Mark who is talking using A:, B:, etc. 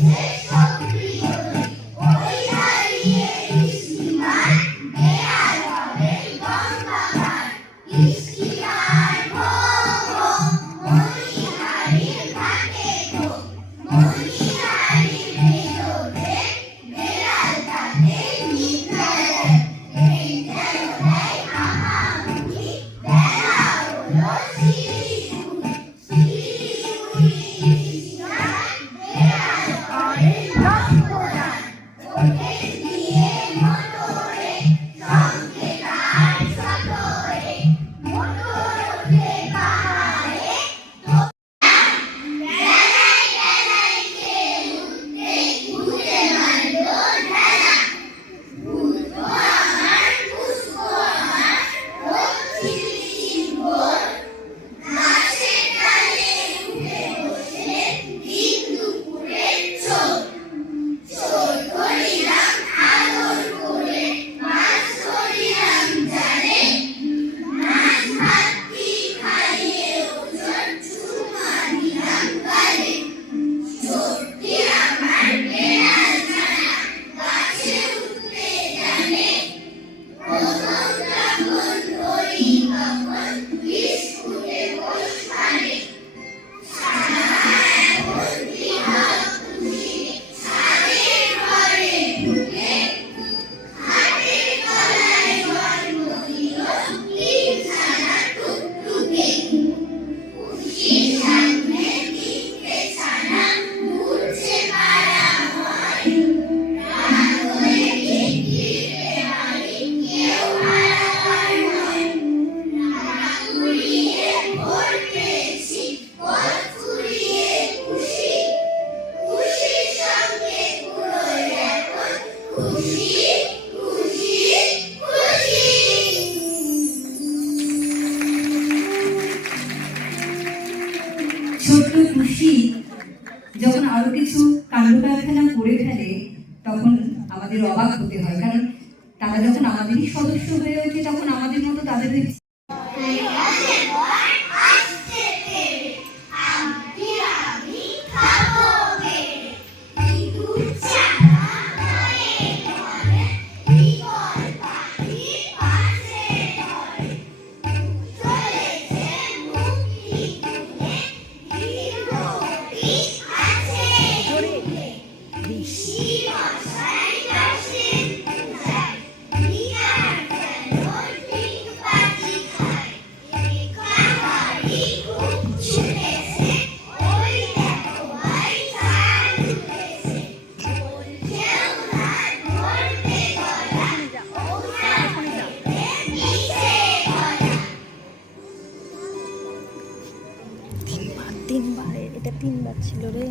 A: Morning. ছোট্ট খুশি যখন আরও কিছু কাণ্ড কারখানা করে ফেলে, তখন আমাদের অবাক হতে হয়। কারণ তারা যখন আমাদেরই সদস্য হয়ে ওঠে, তখন আমাদের মতো তাদের
B: তিনবার তিনবার এটা তিনবার ছিল রে